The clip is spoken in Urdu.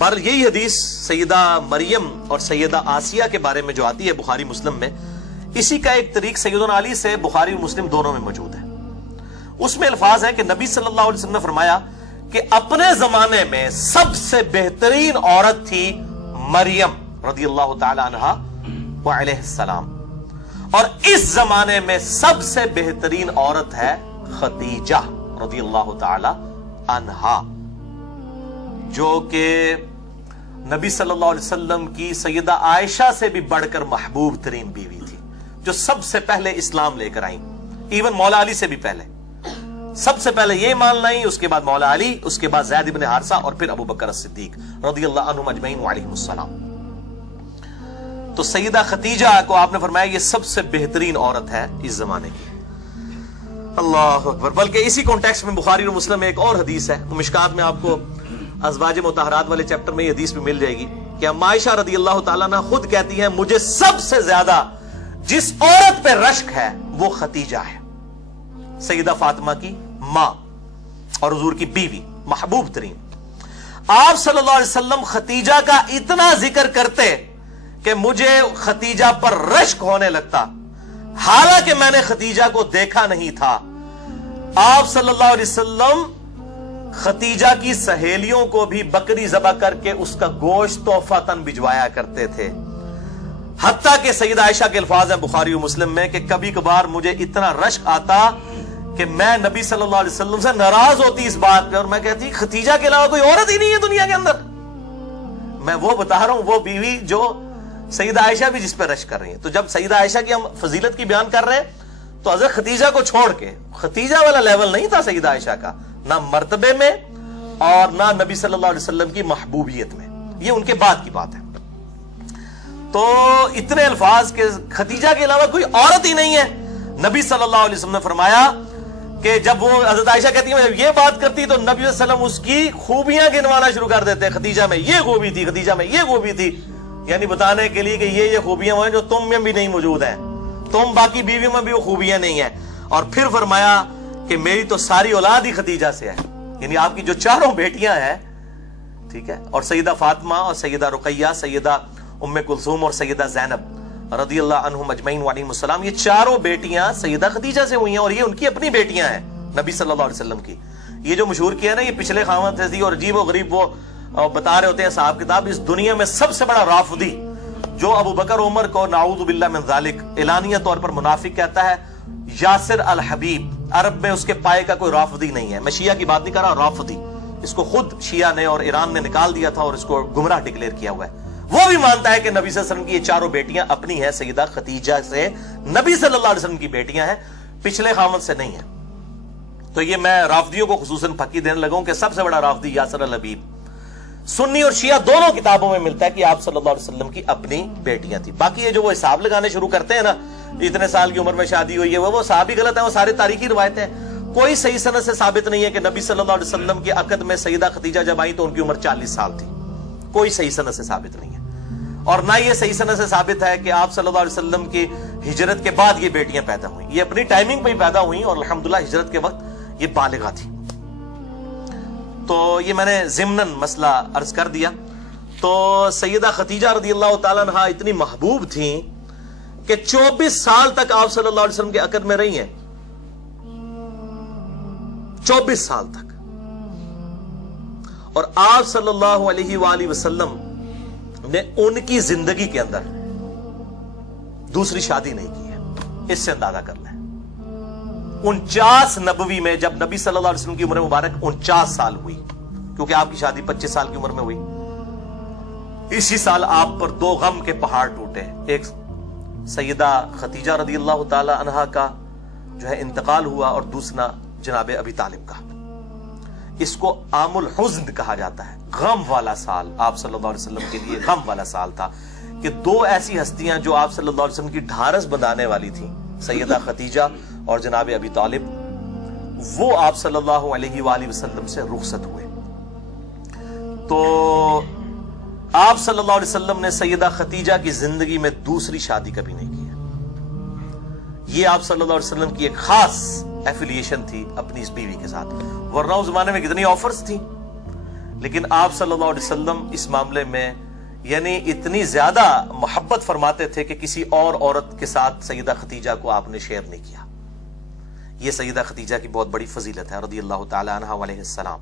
پر یہی حدیث سیدہ مریم اور سیدہ آسیہ کے بارے میں جو آتی ہے بخاری مسلم میں، اسی کا ایک طریق سیدنا علی سے بخاری اور مسلم دونوں میں موجود ہے۔ اس میں الفاظ ہیں کہ نبی صلی اللہ علیہ وسلم نے فرمایا کہ اپنے زمانے میں سب سے بہترین عورت تھی مریم رضی اللہ تعالی عنہا وعلیہ السلام، اور اس زمانے میں سب سے بہترین عورت ہے خدیجہ رضی اللہ تعالی عنہا، جو کہ نبی صلی اللہ علیہ وسلم کی سیدہ عائشہ سے بھی بڑھ کر محبوب ترین بیوی تھی، جو سب سے پہلے اسلام لے کر آئیں، ایون مولا علی سے بھی پہلے، سب سے پہلے یہ مان لائیں، اس کے بعد مولا علی، اس کے بعد زید بن حارثہ، اور پھر ابو بکر الصدیق رضی اللہ عنہم اجمعین وعلیہم السلام۔ تو سیدہ خدیجہ کو آپ نے فرمایا یہ سب سے بہترین عورت ہے اس زمانے کی۔ اللہ اکبر۔ بلکہ اسی کانٹیکسٹ میں بخاری اور مسلم میں ایک اور حدیث ہے، مشکات میں آپ کو ازواج مطہرات والے چیپٹر میں یہ حدیث بھی مل جائے گی کہ اما عائشہ رضی اللہ تعالیٰ عنہ خود کہتی ہیں مجھے سب سے زیادہ جس عورت پہ رشک ہے وہ خدیجہ ہے، سیدہ فاطمہ کی ماں اور حضور کی بیوی، محبوب ترین۔ آپ صلی اللہ علیہ وسلم خدیجہ کا اتنا ذکر کرتے کہ مجھے خدیجہ پر رشک ہونے لگتا، حالانکہ میں نے خدیجہ کو دیکھا نہیں تھا۔ آپ صلی اللہ علیہ وسلم خدیجہ کی سہیلیوں کو بھی بکری ذبح کر کے اس کا گوشت تحفۃً بھجوایا کرتے تھے، حتیٰ کہ سیدہ عائشہ کے الفاظ ہیں بخاری و مسلم میں کہ کبھی کبھار مجھے اتنا رشک آتا کہ میں نبی صلی اللہ علیہ وسلم سے ناراض ہوتی اس بات پہ، اور میں کہتی خدیجہ کے علاوہ کوئی عورت ہی نہیں ہے دنیا کے اندر۔ میں وہ بتا رہا ہوں، وہ بیوی جو سیدہ عائشہ بھی جس پہ رشک کر رہی ہیں۔ تو جب سیدہ عائشہ کی ہم فضیلت کی بیان کر رہے ہیں تو حضرت خدیجہ کو چھوڑ کے، خدیجہ والا لیول نہیں تھا سیدہ عائشہ کا، نہ مرتبے میں اور نہ نبی صلی اللہ علیہ وسلم کی محبوبیت میں، یہ ان کے بعد کی بات ہے۔ تو اتنے الفاظ کہ خدیجہ کے علاوہ کوئی عورت ہی نہیں ہے۔ نبی صلی اللہ علیہ وسلم نے فرمایا کہ جب وہ حضرت عائشہ کہتی ہے جب یہ بات کرتی تو نبی صلی اللہ علیہ وسلم اس کی خوبیاں گنوانا شروع کر دیتے، خدیجہ میں یہ خوبی تھی، خدیجہ میں یہ خوبی تھی، یعنی بتانے کے لیے کہ یہ خوبیاں ہیں جو تم میں بھی نہیں موجود ہیں، تم باقی بیویوں میں بھی وہ خوبیاں نہیں ہیں۔ اور پھر فرمایا کہ میری تو ساری اولاد ہی خدیجہ سے ہے، یعنی آپ کی جو چاروں بیٹیاں ہیں، ٹھیک ہے، اور سیدہ فاطمہ اور سیدہ رقیہ، سیدہ ام کلثوم اور سیدہ زینب رضی اللہ عنہم اجمعین وعلیہم السلام، یہ چاروں بیٹیاں سیدہ خدیجہ سے ہوئی ہیں، اور یہ ان کی اپنی بیٹیاں ہیں نبی صلی اللہ علیہ وسلم کی۔ یہ جو مشہور کیا ہے نا، یہ پچھلے خاوند تھے اور عجیب و غریب وہ بتا رہے ہوتے ہیں صاحب کتاب، اس دنیا میں سب سے بڑا رافضی جو ابو بکر عمر کو نعوذ باللہ من ذالک اعلانیہ طور پر منافق کہتا ہے، یاسر الحبیب، عرب میں اس کے پائے کا کوئی رافضی نہیں ہے۔ میں شیعہ کی بات نہیں کر رہا، رافضی، اس کو خود شیعہ نے اور ایران نے نکال دیا تھا اور اس کو گمراہ ڈکلیئر کیا ہوا ہے۔ وہ بھی مانتا ہے کہ نبی صلی اللہ علیہ وسلم کی یہ چاروں بیٹیاں اپنی ہیں، سیدہ خدیجہ سے نبی صلی اللہ علیہ وسلم کی بیٹیاں ہیں، پچھلے خامد سے نہیں ہیں۔ تو یہ میں رافضیوں کو خصوصاً پھکی دینے لگا ہوں کہ سب سے بڑا رافضی یاسر الحبیب، سنی اور شیعہ دونوں کتابوں میں ملتا ہے کہ آپ صلی اللہ علیہ وسلم کی اپنی بیٹیاں تھیں۔ باقی یہ جو وہ حساب لگانے شروع کرتے ہیں نا، اتنے سال کی عمر میں شادی ہوئی ہے، وہ صحابی غلط ہیں، وہ سارے تاریخی روایتیں ہیں۔ کوئی صحیح سند سے ثابت نہیں ہے کہ نبی صلی اللہ علیہ وسلم کے عقد میں سیدہ خدیجہ جب آئی تو ان کی عمر 40 سال تھی، کوئی صحیح سند سے ثابت نہیں ہے۔ اور نہ یہ صحیح سند سے ثابت ہے کہ آپ صلی اللہ علیہ وسلم کی ہجرت کے بعد یہ بیٹیاں پیدا ہوئیں، یہ اپنی ٹائمنگ پہ ہی پیدا ہوئیں اور الحمدللہ ہجرت کے وقت یہ بالغہ تھی۔ تو یہ میں نے ضمناً مسئلہ عرض کر دیا۔ تو سیدہ خدیجہ رضی اللہ تعالیٰ عنہا اتنی محبوب تھیں کہ 24 سال تک آپ صلی اللہ علیہ وسلم کے عقد میں رہی ہیں، 24 سال تک، اور آپ صلی اللہ علیہ وآلہ وسلم نے ان کی زندگی کے اندر دوسری شادی نہیں کی ہے۔ اس سے اندازہ کر لیں 49 نبوی میں جب نبی صلی اللہ علیہ وسلم کی عمر مبارک 49 سال ہوئی، کیونکہ آپ کی شادی 25 سال کی عمر میں ہوئی، اسی سال آپ پر 2 غم کے پہاڑ ٹوٹے، ایک سیدہ خدیجہ رضی اللہ تعالی عنہا کا جو ہے انتقال ہوا، اور دوسرا جناب ابی طالب کا۔ اس کو عام الحزن کہا جاتا ہے، غم والا سال آپ صلی اللہ علیہ وسلم کے لیے غم والا سال تھا کہ 2 ایسی ہستیاں جو آپ صلی اللہ علیہ وسلم کی ڈھارس بندھانے والی تھیں، سیدہ خدیجہ اور جناب ابی طالب، وہ آپ صلی اللہ علیہ وآلہ وسلم سے رخصت ہوئے۔ تو آپ صلی اللہ علیہ وسلم نے سیدہ خدیجہ کی زندگی میں دوسری شادی کبھی نہیں کی ہے۔ یہ آپ صلی اللہ علیہ وسلم کی ایک خاص ایفیلیشن تھی اپنی اس بیوی کے ساتھ، ورنہ اس زمانے میں کتنی آفرز تھیں، لیکن آپ صلی اللہ علیہ وسلم اس معاملے میں یعنی اتنی زیادہ محبت فرماتے تھے کہ کسی اور عورت کے ساتھ سیدہ خدیجہ کو آپ نے شیئر نہیں کیا. یہ سیدہ خدیجہ کی بہت بڑی فضیلت ہے رضی اللہ تعالی عنہا علیہ السلام.